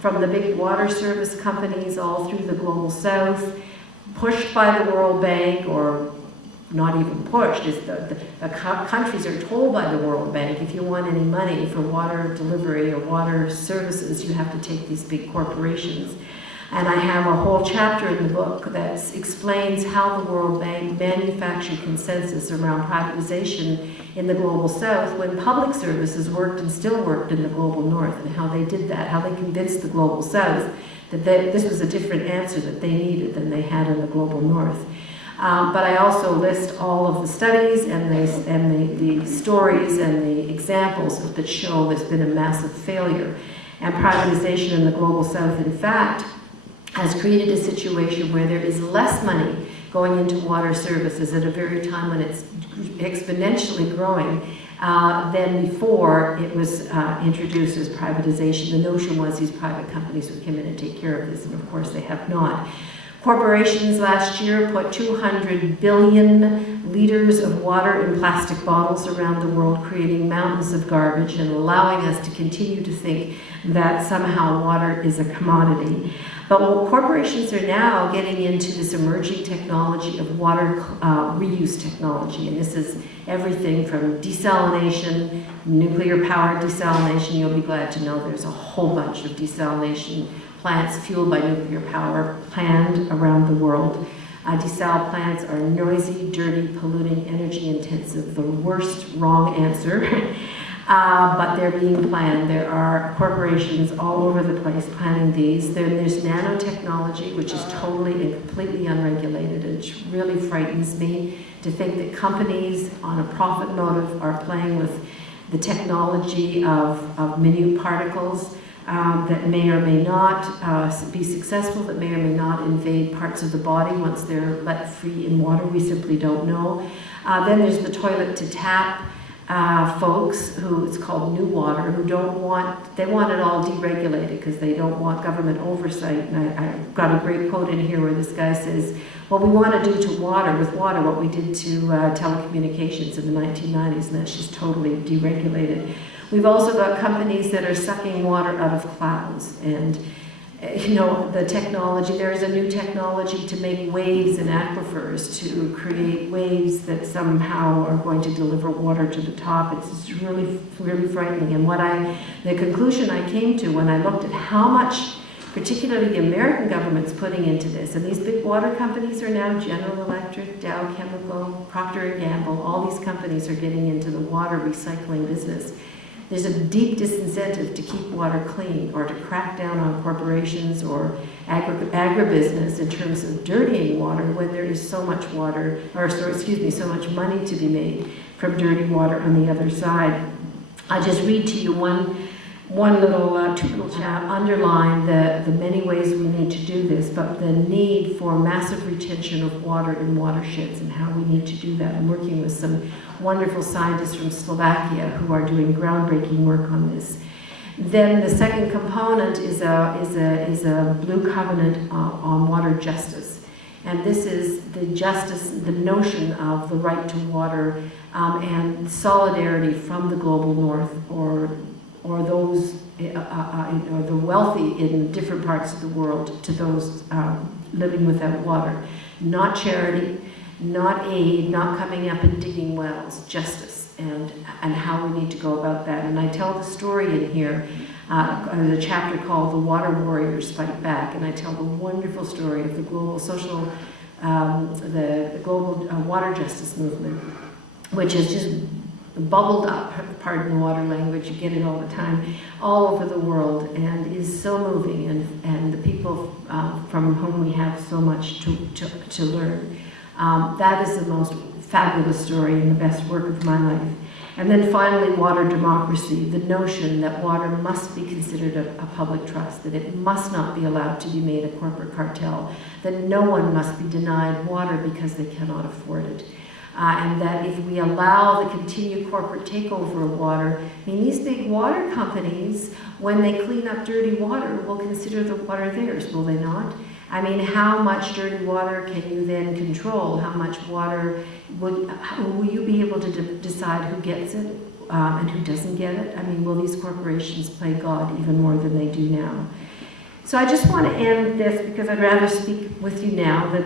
from the big water service companies all through the global south, pushed by the World Bank, or not even pushed, is the countries are told by the World Bank, if you want any money for water delivery or water services, you have to take these big corporations. And I have a whole chapter in the book that explains how the World Bank manufactured consensus around privatization in the global south when public services worked and still worked in the global north, and how they did that, how they convinced the global south that this was a different answer that they needed than they had in the global north. But I also list all of the studies and the stories and the examples that show there's been a massive failure. And privatization in the global south, in fact, has created a situation where there is less money going into water services at a very time when it's exponentially growing than before it was introduced as privatization. The notion was these private companies would come in and take care of this, and of course they have not. Corporations last year put 200 billion liters of water in plastic bottles around the world, creating mountains of garbage and allowing us to continue to think that somehow water is a commodity. But corporations are now getting into this emerging technology of water reuse technology, and this is everything from desalination, nuclear powered desalination. You'll be glad to know there's a whole bunch of desalination plants fueled by nuclear power planned around the world. Desal plants are noisy, dirty, polluting, energy intensive, the worst wrong answer, but they're being planned. There are corporations all over the place planning these. Then there's nanotechnology, which is totally and completely unregulated. It really frightens me to think that companies on a profit motive are playing with the technology of minute particles that may or may not be successful, that may or may not invade parts of the body once they're let free in water. We simply don't know. Then there's the toilet to tap folks who, it's called New Water, who they want it all deregulated because they don't want government oversight. And I've got a great quote in here where this guy says, well, we want to do with water what we did to telecommunications in the 1990s, and that's just totally deregulated. We've also got companies that are sucking water out of clouds, and you know, the technology, there's a new technology to make waves in aquifers, to create waves that somehow are going to deliver water to the top. It's really, really frightening. And the conclusion I came to when I looked at how much, particularly the American government's putting into this, and these big water companies are now General Electric, Dow Chemical, Procter & Gamble, all these companies are getting into the water recycling business. There's a deep disincentive to keep water clean or to crack down on corporations or agribusiness in terms of dirtying water when there is so much water, so much money to be made from dirty water on the other side. I'll just read to you two little chat underline the many ways we need to do this, but the need for massive retention of water in watersheds and how we need to do that. I'm working with some wonderful scientists from Slovakia who are doing groundbreaking work on this. Then the second component is a blue covenant on water justice. And this is the notion of the right to water and solidarity from the global north or those, or the wealthy in different parts of the world to those living without water. Not charity, not aid, not coming up and digging wells, justice, and how we need to go about that. And I tell the story in here, the chapter called The Water Warriors Fight Back, and I tell the wonderful story of the global water justice movement, which has just bubbled up, pardon water language, you get it all the time, all over the world, and is so moving, and the people from whom we have so much to learn. That is the most fabulous story and the best work of my life. And then finally, water democracy, the notion that water must be considered a public trust, that it must not be allowed to be made a corporate cartel, that no one must be denied water because they cannot afford it. And that if we allow the continued corporate takeover of water, I mean, these big water companies, when they clean up dirty water, will consider the water theirs, will they not? I mean, how much dirty water can you then control? How much water will you be able to decide who gets it and who doesn't get it? I mean, will these corporations play God even more than they do now? So I just want to end this because I'd rather speak with you now than